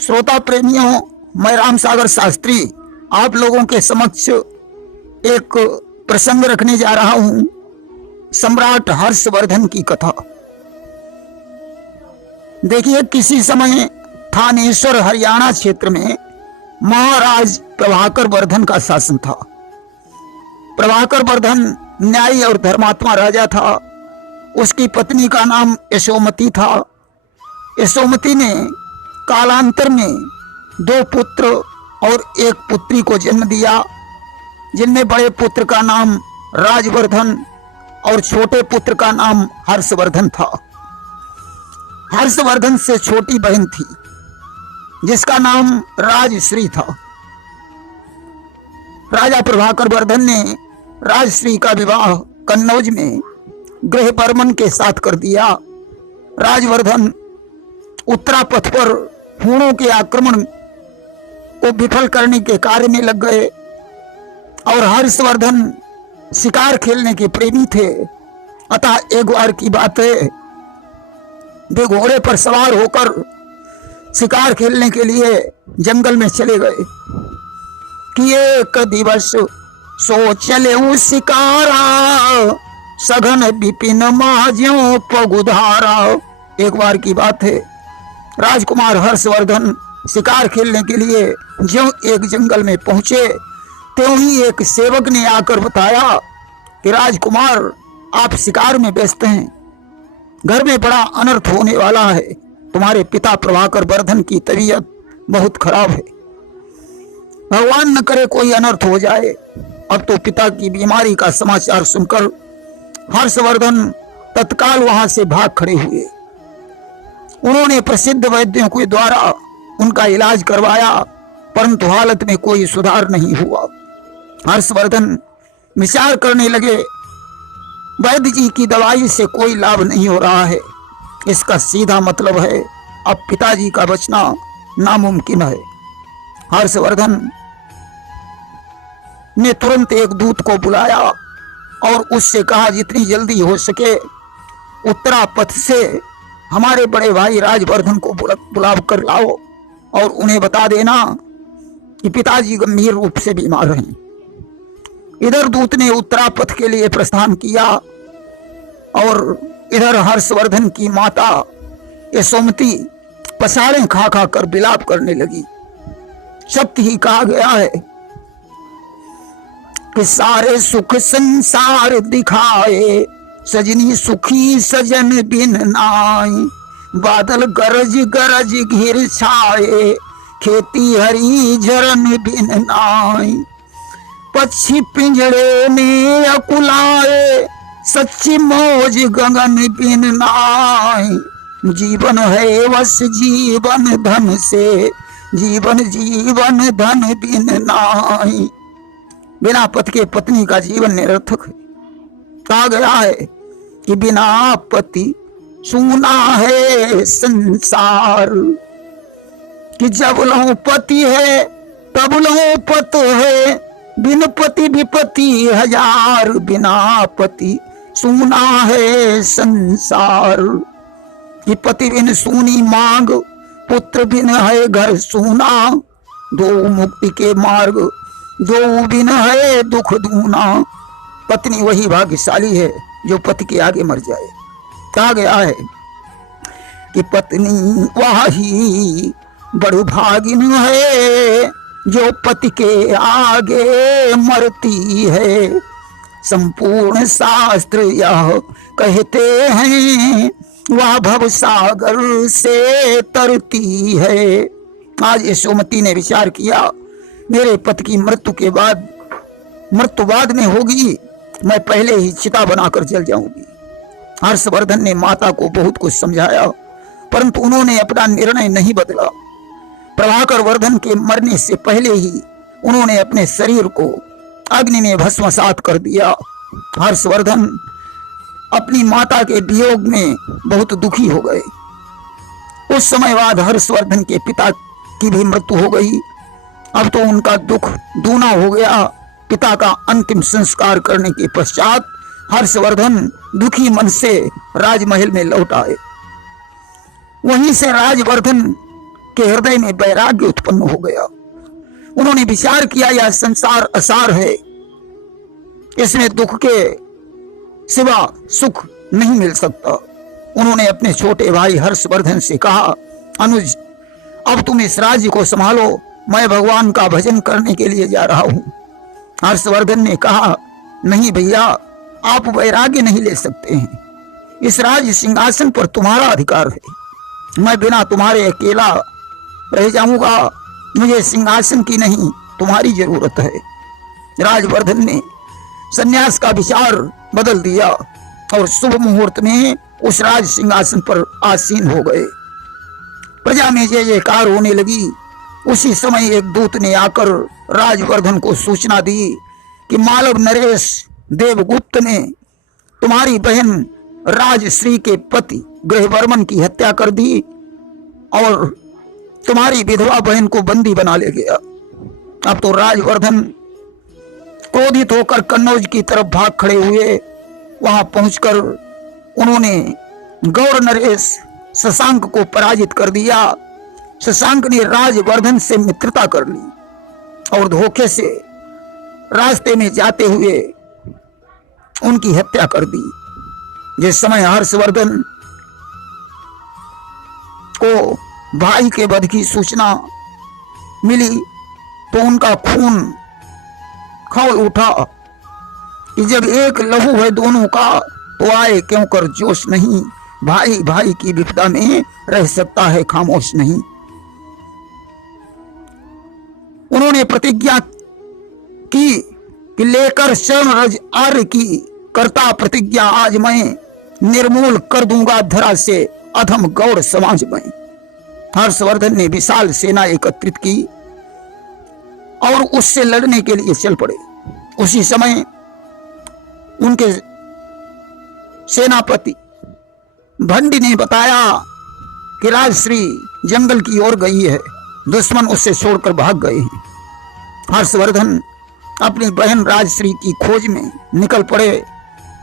श्रोता प्रेमियों, मैं राम सागर शास्त्री आप लोगों के समक्ष एक प्रसंग रखने जा रहा हूं। सम्राट हर्षवर्धन की कथा। देखिए, किसी समय थानेश्वर हरियाणा क्षेत्र में महाराज प्रभाकर वर्धन का शासन था। प्रभाकर वर्धन न्यायी और धर्मात्मा राजा था। उसकी पत्नी का नाम यशोमती था। यशोमती ने कालांतर में 2 पुत्र और 1 पुत्री को जन्म दिया, जिनमें बड़े पुत्र का नाम राजवर्धन और छोटे पुत्र का नाम हर्षवर्धन था। हर्षवर्धन से छोटी बहन थी जिसका नाम राजश्री था। राजा प्रभाकर वर्धन ने राजश्री का विवाह कन्नौज में गृहवर्मन के साथ कर दिया। राजवर्धन उत्तरापथ पर हूणों के आक्रमण को विफल करने के कार्य में लग गए और हर्षवर्धन शिकार खेलने के प्रेमी थे। अतः एक बार की बात है, वे घोड़े पर सवार होकर शिकार खेलने के लिए जंगल में चले गए कि एक दिवस सो चले शिकारा, सघन विपिन माज्यों पगुधारा। एक बार की बात है, राजकुमार हर्षवर्धन शिकार खेलने के लिए ज्यों एक जंगल में पहुंचे, त्यों ही एक सेवक ने आकर बताया कि राजकुमार, आप शिकार में व्यस्त हैं, घर में बड़ा अनर्थ होने वाला है। तुम्हारे पिता प्रभाकर वर्धन की तबीयत बहुत खराब है। भगवान न करे कोई अनर्थ हो जाए। अब तो पिता की बीमारी का समाचार सुनकर हर्षवर्धन तत्काल वहां से भाग खड़े हुए। उन्होंने प्रसिद्ध वैद्यों के द्वारा उनका इलाज करवाया, परंतु हालत में कोई सुधार नहीं हुआ। हर्षवर्धन विचार करने लगे, वैद्य जी की दवाई से कोई लाभ नहीं हो रहा है। इसका सीधा मतलब है अब पिताजी का बचना नामुमकिन है। हर्षवर्धन ने तुरंत एक दूत को बुलाया और उससे कहा, जितनी जल्दी हो सके उत्तरापथ से हमारे बड़े भाई राजवर्धन को बुला कर लाओ और उन्हें बता देना कि पिताजी गंभीर रूप से बीमार हैं। इधर दूत ने उत्तरापथ के लिए प्रस्थान किया और इधर हर्षवर्धन की माता यशोमती पसारें खा खा कर विलाप करने लगी। सत्य ही कहा गया है कि सारे सुख संसार दिखाए, सजनी सुखी सजन बिन नाई। बादल गरज गरज घिर छाए, खेती हरी झरन बिन नाई। पक्षी पिंजड़े में अकुलाए, सच्ची मौज गगन बिन नाई। जीवन है वश जीवन धन से, जीवन जीवन धन बिन नाई। बिना पति के पत्नी का जीवन निरर्थक है। कहा गया है कि बिना पति सूना है संसार, कि जब लहू पति है तब लहू पत है। बिन पति विपति हजार, बिना पति सूना है संसार। कि पति बिन सूनी मांग, पुत्र बिन है घर सूना। 2 मुक्ति के मार्ग, 2 बिन है दुख दूना। पत्नी वही भाग्यशाली है जो पति के आगे मर जाए। कहा गया है कि पत्नी वही बड़ु भागिन है जो पति के आगे मरती है। संपूर्ण शास्त्र यह कहते हैं, वह भव सागर से तरती है। आज यशोमती ने विचार किया, मेरे पति की मृत्यु के बाद, मृत्यु बाद में होगी, मैं पहले ही चिता बनाकर जल जाऊंगी। हर्षवर्धन ने माता को बहुत कुछ समझाया, परंतु उन्होंने अपना निर्णय नहीं बदला। प्रभाकर वर्धन के मरने से पहले ही उन्होंने अपने शरीर को अग्नि में भस्मसात कर दिया। हर्षवर्धन अपनी माता के वियोग में बहुत दुखी हो गए। उस समय बाद हर्षवर्धन के पिता की भी मृत्यु हो गई। अब तो उनका दुख दूना हो गया। पिता का अंतिम संस्कार करने के पश्चात हर्षवर्धन दुखी मन से राजमहल में लौट आए। वहीं से राजवर्धन के हृदय में वैराग्य उत्पन्न हो गया। उन्होंने विचार किया यह संसार असार है, इसमें दुख के सिवा सुख नहीं मिल सकता। उन्होंने अपने छोटे भाई हर्षवर्धन से कहा, अनुज अब तुम इस राज्य को संभालो, मैं भगवान का भजन करने के लिए जा रहा हूं। हर्षवर्धन ने कहा, नहीं भैया, आप वैराग्य नहीं ले सकते हैं, इस राज्य सिंहासन पर तुम्हारा अधिकार है, मैं बिना तुम्हारे अकेला रह जाऊंगा, मुझे सिंहासन की नहीं तुम्हारी जरूरत है। राजवर्धन ने सन्यास का विचार बदल दिया और शुभ मुहूर्त में उस राज सिंहासन पर आसीन हो गए। प्रजा में जय जयकार होने लगी। उसी समय एक दूत ने आकर राजवर्धन को सूचना दी कि मालव नरेश देवगुप्त ने तुम्हारी बहन राजश्री के पति गृहवर्मन की हत्या कर दी और तुम्हारी विधवा बहन को बंदी बना ले गया। अब तो राजवर्धन क्रोधित होकर कन्नौज की तरफ भाग खड़े हुए। वहां पहुंचकर उन्होंने गौर नरेश शशांक को पराजित कर दिया। शशांक ने राजवर्धन से मित्रता कर ली और धोखे से रास्ते में जाते हुए उनकी हत्या कर दी। जिस समय हर्षवर्धन को भाई के वध की सूचना मिली तो उनका खून खौल उठा कि जब एक लहू है दोनों का तो आए क्यों कर जोश नहीं, भाई भाई की विपदा में रह सकता है खामोश नहीं। उन्होंने प्रतिज्ञा की कि लेकर शरण रज आर्य की करता प्रतिज्ञा आज मैं निर्मूल कर दूंगा धरा से अधम गौड़ समाज में। हर्षवर्धन ने विशाल सेना एकत्रित की और उससे लड़ने के लिए चल पड़े। उसी समय उनके सेनापति भंडी ने बताया कि राजश्री जंगल की ओर गई है, दुश्मन उससे छोड़कर भाग गए हैं। हर्षवर्धन अपनी बहन राजश्री की खोज में निकल पड़े।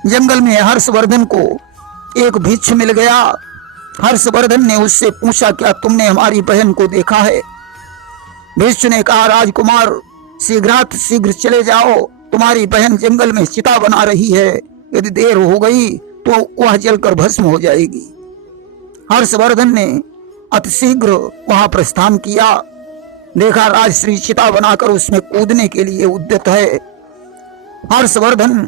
जंगल में हर्षवर्धन को एक भिक्षु मिल गया। हर्षवर्धन ने उससे पूछा, क्या तुमने हमारी बहन को देखा है? भिक्षु ने कहा, राजकुमार शीघ्रात शीघ्र चले जाओ, तुम्हारी बहन जंगल में चिता बना रही है, यदि देर हो गई तो वह जलकर भस्म हो जाएगी। हर्षवर्धन ने अतिशीघ्र वहां प्रस्थान किया। देखा राजश्री चिता बनाकर उसमें कूदने के लिए उद्यत है। हर्षवर्धन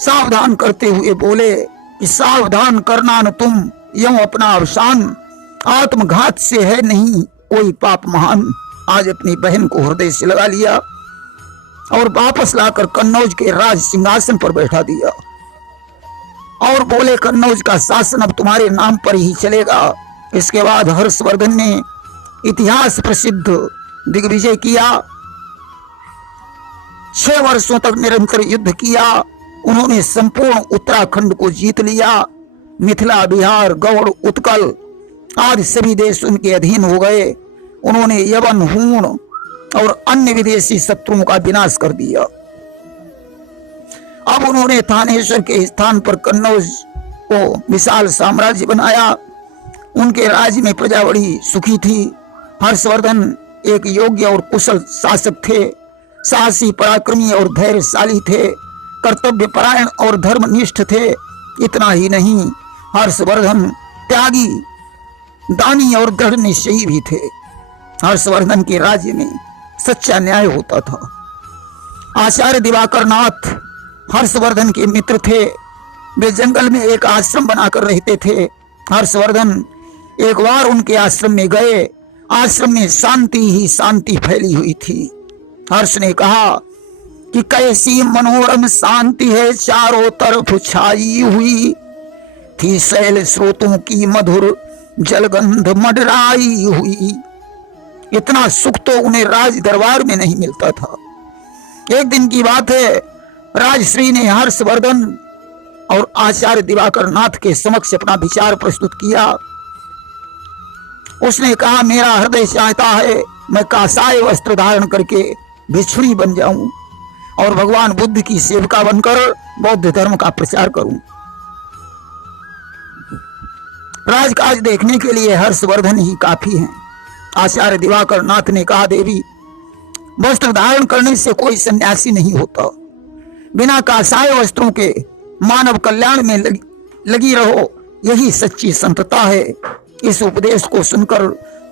सावधान करते हुए बोले कि सावधान करना न तुम, यूं अपना अवसान, आत्मघात से है नहीं कोई पाप महान। आज अपनी बहन को हृदय से लगा लिया और वापस लाकर कन्नौज के राज सिंहासन पर बैठा दिया और बोले, कन्नौज का शासन अब तुम्हारे नाम पर ही चलेगा। इसके बाद हर्षवर्धन ने इतिहास प्रसिद्ध दिग्विजय किया। 6 वर्षों तक निरंतर युद्ध किया। उन्होंने संपूर्ण उत्तराखंड को जीत लिया। मिथिला, बिहार, गौड़, उत्कल आदि सभी देश उनके अधीन हो गए। उन्होंने यवन, हूण और अन्य विदेशी शत्रुओं का विनाश कर दिया। अब उन्होंने थानेश्वर के स्थान पर कन्नौज को विशाल साम्राज्य बनाया। उनके राज्य में प्रजा बड़ी सुखी थी। हर्षवर्धन एक योग्य और कुशल शासक थे, साहसी, पराक्रमी और धैर्यशाली थे, कर्तव्य परायण और धर्मनिष्ठ थे। इतना ही नहीं, हर्षवर्धन त्यागी, दानी और दृढ़ निश्चयी भी थे। हर्षवर्धन के राज्य में सच्चा न्याय होता था। आचार्य दिवाकर नाथ हर्षवर्धन के मित्र थे। वे जंगल में एक आश्रम बनाकर रहते थे। हर्षवर्धन एक बार उनके आश्रम में गए। आश्रम में शांति ही शांति फैली हुई थी। हर्ष ने कहा कि कैसी मनोरम शांति है, चारों तरफ छाई हुई थी, शैल स्रोतों की मधुर जलगंध मंडराई हुई। इतना सुख तो उन्हें राज दरबार में नहीं मिलता था। एक दिन की बात है, राजश्री ने हर्षवर्धन और आचार्य दिवाकर नाथ के समक्ष अपना विचार प्रस्तुत किया। उसने कहा, मेरा हृदय चाहता है मैं कासाय वस्त्र धारण करके भिक्षुणी बन जाऊं और भगवान बुद्ध की सेविका बनकर बौद्ध धर्म का प्रचार करूं। राजकाज देखने के लिए हर्षवर्धन ही काफी हैं। आचार्य दिवाकर नाथ ने कहा, देवी, वस्त्र धारण करने से कोई सन्यासी नहीं होता। बिना कासाय वस्त्रों के मानव कल्याण में लगी रहो, यही सच्ची संतता है। इस उपदेश को सुनकर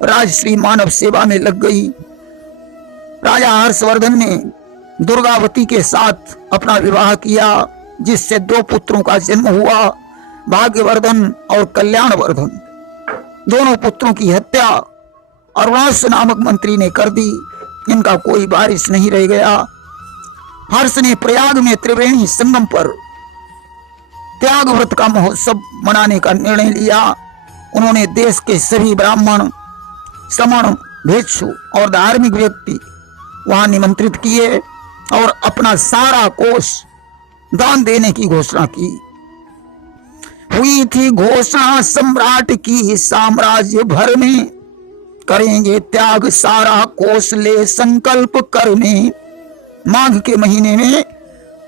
राजश्री मानव सेवा में लग गई। राजा हर्षवर्धन ने दुर्गावती के साथ अपना विवाह किया, जिससे 2 पुत्रों का जन्म हुआ, भाग्यवर्धन और कल्याणवर्धन। दोनों पुत्रों की हत्या अरुणास नामक मंत्री ने कर दी। इनका कोई वारिस नहीं रह गया। हर्ष ने प्रयाग में त्रिवेणी संगम पर त्याग व्रत का महोत्सव मनाने का निर्णय लिया। उन्होंने देश के सभी ब्राह्मण, श्रमण, भिक्षु और धार्मिक व्यक्ति वहां निमंत्रित किए और अपना सारा कोष दान देने की घोषणा की। हुई थी घोषणा सम्राट की, साम्राज्य भर में करेंगे त्याग, सारा कोष ले संकल्प कर में। माघ के महीने में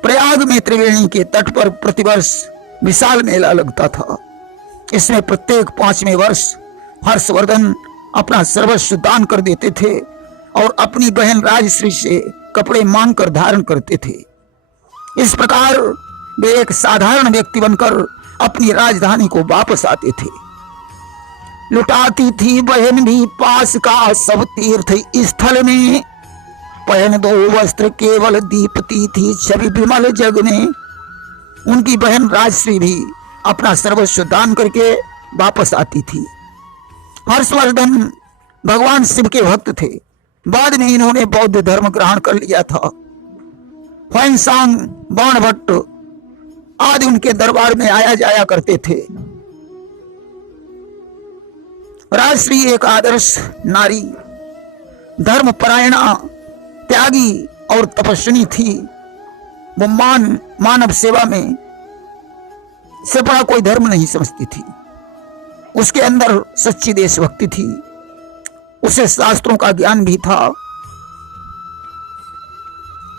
प्रयाग में त्रिवेणी के तट पर प्रतिवर्ष विशाल मेला लगता था। इसमें प्रत्येक 5वें वर्ष हर्षवर्धन अपना सर्वस्व दान कर देते थे और अपनी बहन राजश्री से कपड़े मांग कर धारण करते थे। इस प्रकार वे एक साधारण व्यक्ति बनकर अपनी राजधानी को वापस आते थे। लुटाती थी बहन भी पास का सब तीर्थ स्थल में, पहन 2 वस्त्र केवल दीपती थी छवि विमल जग में। उनकी बहन राजश्री भी अपना सर्वस्व दान करके वापस आती थी। हर्षवर्धन भगवान शिव के भक्त थे। बाद में इन्होंने बौद्ध धर्म ग्रहण कर लिया था। ह्वेनसांग, बाणभट्ट आदि उनके दरबार में आया जाया करते थे। राजश्री एक आदर्श नारी, धर्मपरायणा, त्यागी और तपस्विनी थी। वो मानव सेवा में से बड़ा कोई धर्म नहीं समझती थी। उसके अंदर सच्ची देशभक्ति थी। उसे शास्त्रों का ज्ञान भी था।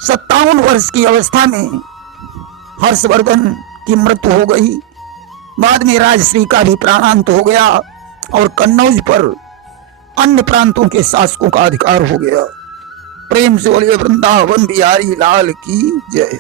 57 वर्ष की अवस्था में हर्षवर्धन की मृत्यु हो गई। बाद में राजश्री का भी प्राणांत हो गया और कन्नौज पर अन्य प्रांतों के शासकों का अधिकार हो गया। प्रेम से बोलिए वृंदावन बिहारी लाल की जय।